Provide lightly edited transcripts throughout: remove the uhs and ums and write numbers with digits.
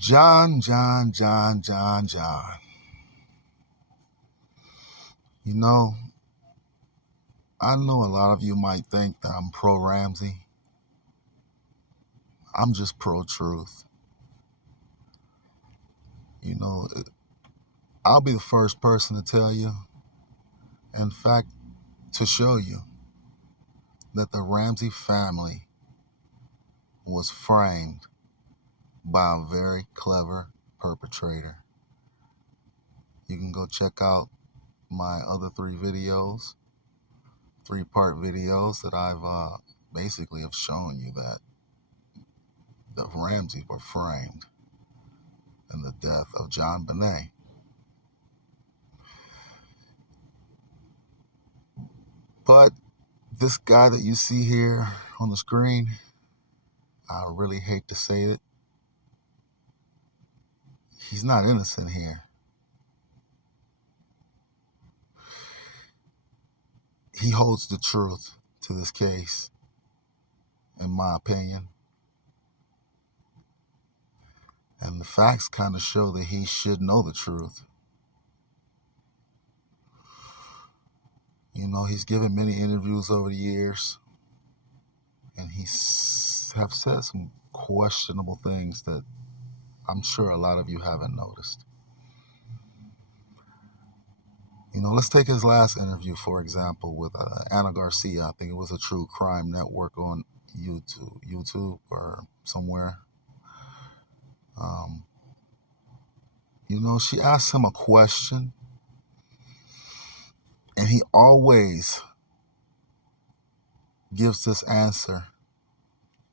John. You know, I know a lot of you might think that I'm pro Ramsey. I'm just pro truth. You know, I'll be the first person to tell you, in fact, to show you that the Ramsey family was framed by a very clever perpetrator. You can go check out my other three-part videos that I've basically have shown you that the Ramseys were framed in the death of JonBenet. But this guy that you see here on the screen, I really hate to say it, he's not innocent here. He holds the truth to this case, in my opinion. And the facts kind of show that he should know the truth. You know, he's given many interviews over the years, and he's have said some questionable things that I'm sure a lot of you haven't noticed. You know, let's take his last interview, for example, with Ana Garcia. I think it was a true crime network on YouTube or somewhere. You know, she asked him a question, and he always gives this answer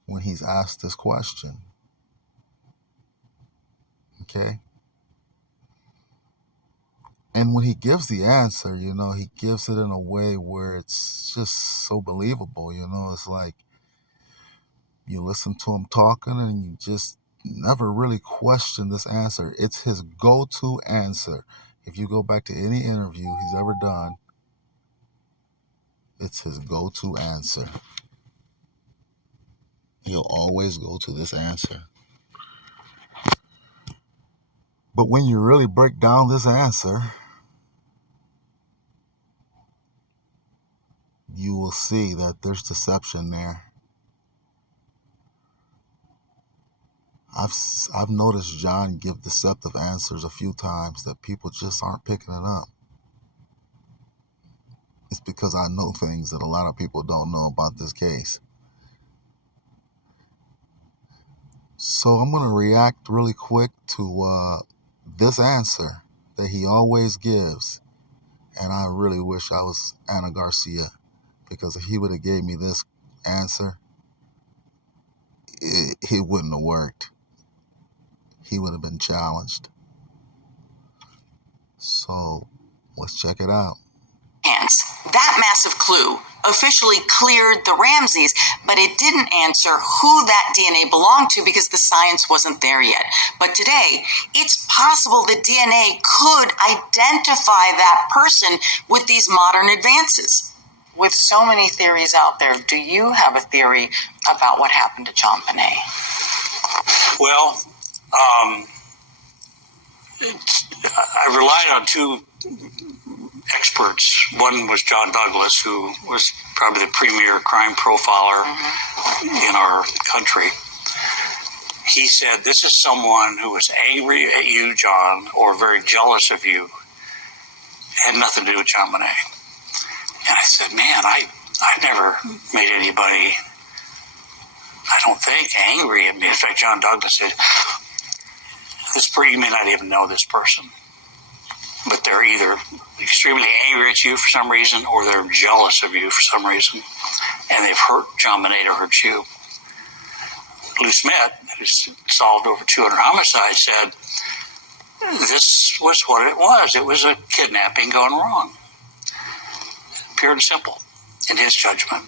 when he's asked this question. Okay? And when he gives the answer, you know, he gives it in a way where it's just so believable. You know, it's like you listen to him talking and you just never really question this answer. It's his go-to answer. If you go back to any interview he's ever done, it's his go-to answer. He'll always go to this answer. But when you really break down this answer, you will see that there's deception there. I've noticed John give deceptive answers a few times that people just aren't picking it up. It's because I know things that a lot of people don't know about this case. So I'm going to react really quick to this answer that he always gives. And I really wish I was Ana Garcia, because if he would have gave me this answer, it wouldn't have worked. He would have been challenged. So let's check it out. That massive clue officially cleared the Ramseys, but it didn't answer who that DNA belonged to because the science wasn't there yet. But today, it's possible that DNA could identify that person with these modern advances. With so many theories out there, do you have a theory about what happened to JonBenet? Well, I relied on two experts. One was John Douglas, who was probably the premier crime profiler in our country. He said, this is someone who was angry at you, John, or very jealous of you. It had nothing to do with JonBenet. And I said, man, I've never made anybody, I don't think, angry at me. In fact, John Douglas said, you may not even know this person, but they're either extremely angry at you for some reason or they're jealous of you for some reason, and they've hurt JonBenet or hurt you. Lou Smith, who's solved over 200 homicides, said this was what it was. It was a kidnapping gone wrong. Pure and simple, in his judgment.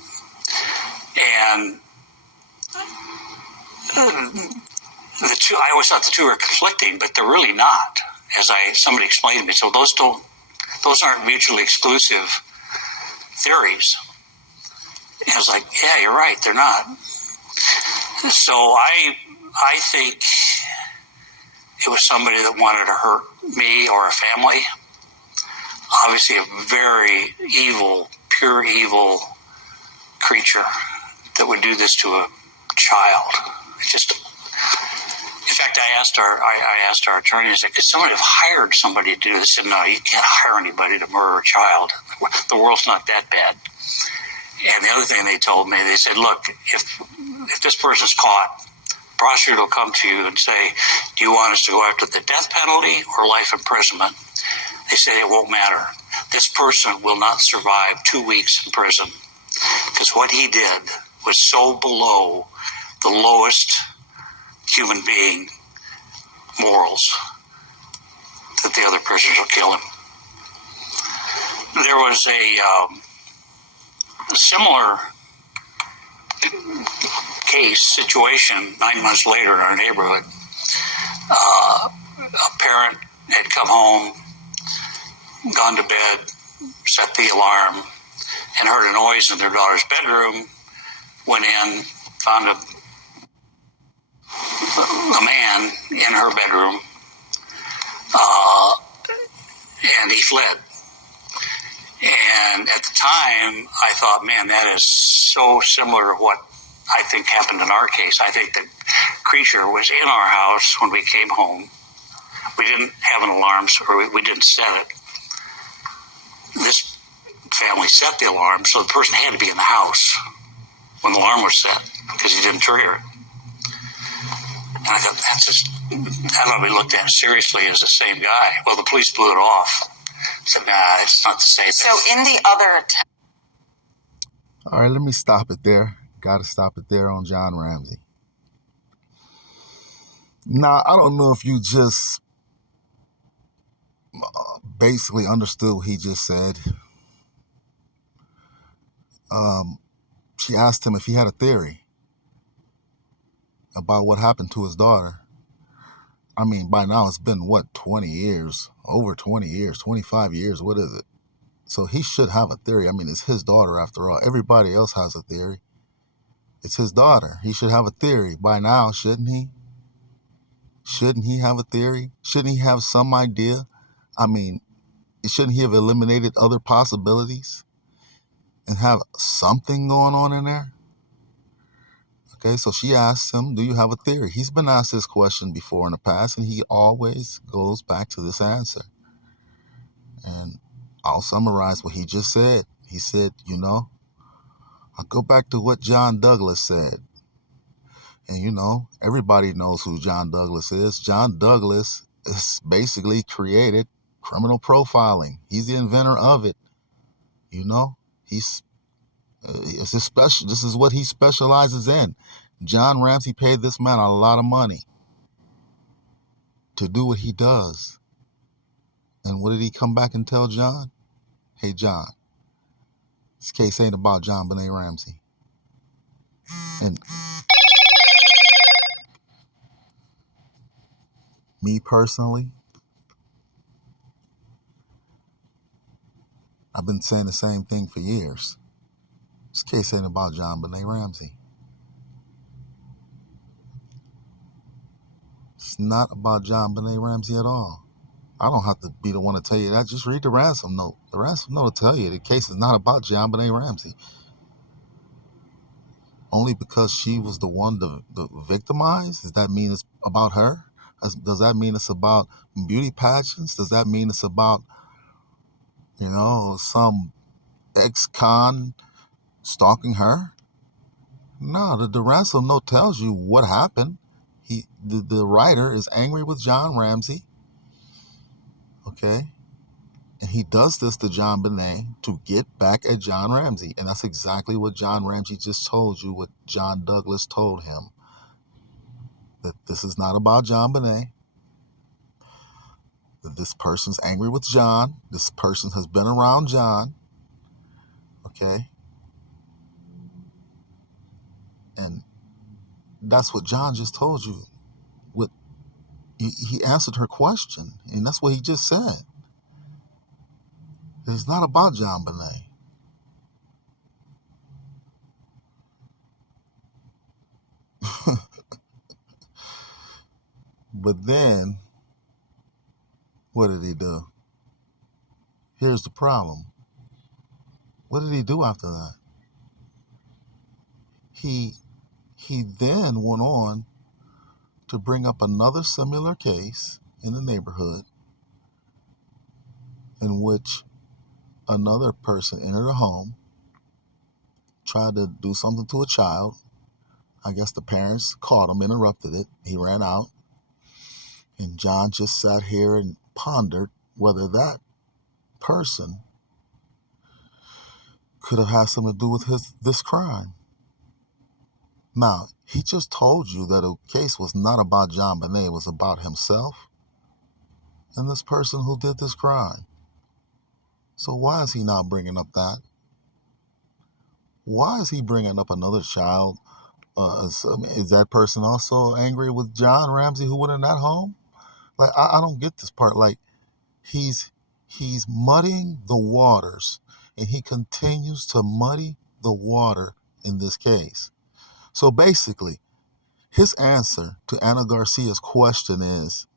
And the two, I always thought the two are conflicting, but they're really not. As somebody explained to me, so those aren't mutually exclusive theories. And I was like, yeah, you're right, they're not. So I think it was somebody that wanted to hurt me or a family. Obviously a very evil, pure evil creature that would do this to a child. It just, in fact, I asked our attorney, I said, could somebody have hired somebody to do this? They said, no, you can't hire anybody to murder a child. The world's not that bad. And the other thing they told me, they said, look, if this person's caught, the prosecutor will come to you and say, do you want us to go after the death penalty or life imprisonment? They say it won't matter. This person will not survive 2 weeks in prison, because what he did was so below the lowest human being morals that the other prisoners will kill him. There was a similar situation 9 months later in our neighborhood. A parent had come home, gone to bed, set the alarm, and heard a noise in their daughter's bedroom, went in, found a man in her bedroom, and he fled. And at the time, I thought, man, that is so similar to what I think happened in our case. I think the creature was in our house when we came home. We didn't have an alarm, or we didn't set it. This family set the alarm, so the person had to be in the house when the alarm was set, because he didn't trigger it. And I thought, that ought to be looked at seriously as the same guy. Well, the police blew it off. Said, nah, it's not the same. So in the other All right, let me stop it there. Got to stop it there on John Ramsey. Now, I don't know if you just basically understood what he just said. She asked him if he had a theory about what happened to his daughter. I mean, by now it's been, 20 years? Over 20 years, 25 years, what is it? So he should have a theory. I mean, it's his daughter after all. Everybody else has a theory. It's his daughter. He should have a theory by now, shouldn't he? Shouldn't he have a theory? Shouldn't he have some idea? I mean, shouldn't he have eliminated other possibilities and have something going on in there? Okay, so she asked him, do you have a theory? He's been asked this question before in the past, and he always goes back to this answer. And I'll summarize what he just said. He said, I'll go back to what John Douglas said. And, everybody knows who John Douglas is. John Douglas is basically created criminal profiling. He's the inventor of it. It's a special. This is what he specializes in. John Ramsey paid this man a lot of money to do what he does. And what did he come back and tell John? Hey, John, this case ain't about JonBenet Ramsey. And me personally, I've been saying the same thing for years. This case ain't about JonBenet Ramsey. It's not about JonBenet Ramsey at all. I don't have to be the one to tell you that. Just read the ransom note. The ransom note will tell you the case is not about JonBenet Ramsey. Only because she was the one to victimize? Does that mean it's about her? Does that mean it's about beauty pageants? Does that mean it's about, some ex-con stalking her? No, the ransom note tells you what happened. The writer is angry with John Ramsey. Okay? And he does this to JonBenet to get back at John Ramsey. And that's exactly what John Ramsey just told you, what John Douglas told him. That this is not about JonBenet. That this person's angry with John. This person has been around John. Okay? And that's what John just told you. He answered her question. And that's what he just said. It's not about JonBenet. But then What did he do? Here's the problem. What did he do after that? He then went on to bring up another similar case in the neighborhood in which another person entered a home, tried to do something to a child. I guess the parents caught him, interrupted it. He ran out. And John just sat here and pondered whether that person could have had something to do with this crime. Now, he just told you that the case was not about JonBenet, it was about himself and this person who did this crime. So why is he not bringing up that? Why is he bringing up another child? Is that person also angry with John Ramsey who went in that home? Like, I don't get this part. Like, he's muddying the waters, and he continues to muddy the water in this case. So basically, his answer to Ana Garcia's question is,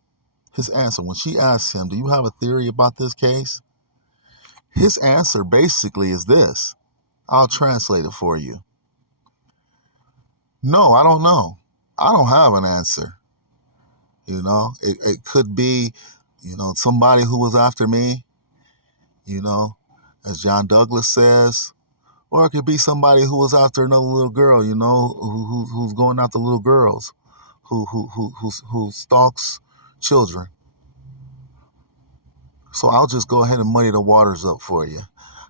his answer when she asks him, do you have a theory about this case? His answer basically is this. I'll translate it for you. No, I don't know. I don't have an answer. It could be, somebody who was after me, as John Douglas says, or it could be somebody who was after another little girl, who's going after little girls, who stalks children. So I'll just go ahead and muddy the waters up for you.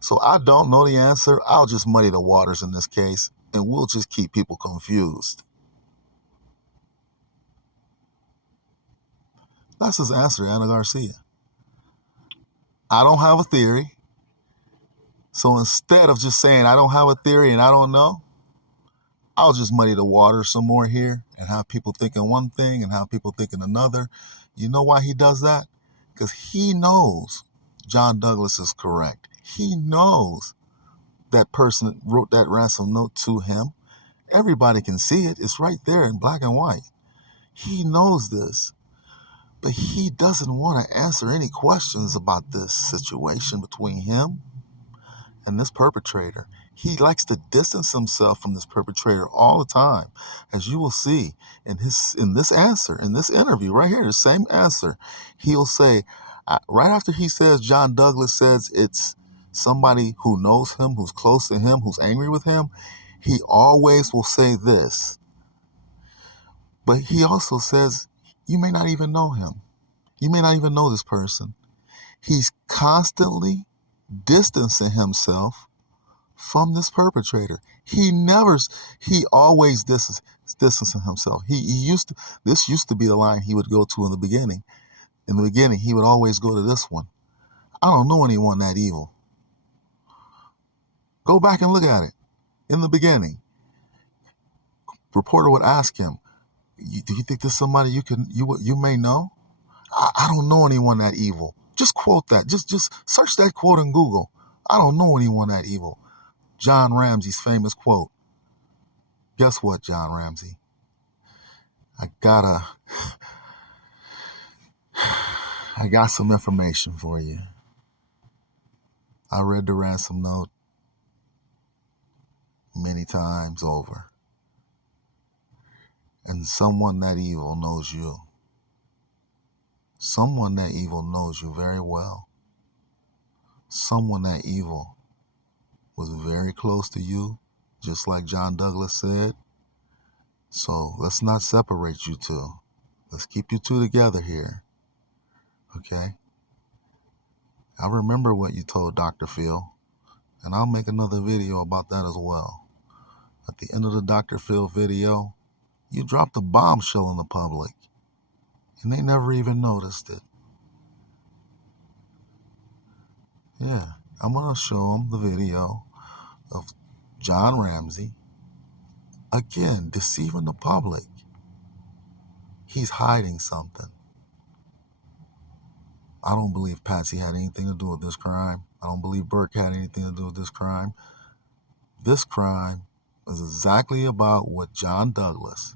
So I don't know the answer. I'll just muddy the waters in this case, and we'll just keep people confused. That's his answer, Ana Garcia. I don't have a theory. So instead of just saying I don't have a theory and I don't know, I'll just muddy the water some more here and have people thinking one thing and have people thinking another. You know why he does that? Because he knows John Douglas is correct. He knows that person wrote that ransom note to him. Everybody can see it. It's right there in black and white. He knows this, but he doesn't want to answer any questions about this situation between him and this perpetrator. He likes to distance himself from this perpetrator all the time, as you will see in this answer, in this interview right here, the same answer. He'll say, right after he says John Douglas says it's somebody who knows him, who's close to him, who's angry with him, he always will say this. But he also says, you may not even know him. You may not even know this person. He's constantly distancing himself from this perpetrator. He always distancing himself. This used to be the line he would go to in the beginning. In the beginning, he would always go to this one. I don't know anyone that evil. Go back and look at it. In the beginning, reporter would ask him, do you think there's somebody you may know? I don't know anyone that evil. Just quote that. Just search that quote in Google. I don't know anyone that evil. John Ramsey's famous quote. Guess what, John Ramsey? I got some information for you. I read the ransom note many times over. And someone that evil knows you. Someone that evil knows you very well. Someone that evil was very close to you, just like John Douglas said. So let's not separate you two. Let's keep you two together here. Okay? I remember what you told Dr. Phil, and I'll make another video about that as well. At the end of the Dr. Phil video, you dropped a bombshell in the public, and they never even noticed it. Yeah, I'm going to show them the video of John Ramsey, again, deceiving the public. He's hiding something. I don't believe Patsy had anything to do with this crime. I don't believe Burke had anything to do with this crime. This crime is exactly about what John Douglas,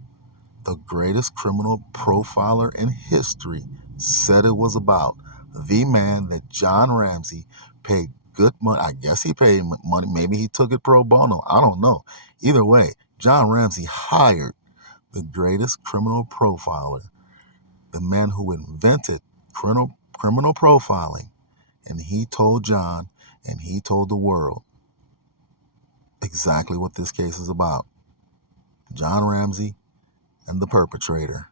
the greatest criminal profiler in history, said it was about. the man that John Ramsey paid good money. I guess he paid money. Maybe he took it pro bono. I don't know. Either way, John Ramsey hired the greatest criminal profiler, the man who invented criminal profiling, and he told John and he told the world exactly what this case is about. John Ramsey and the perpetrator.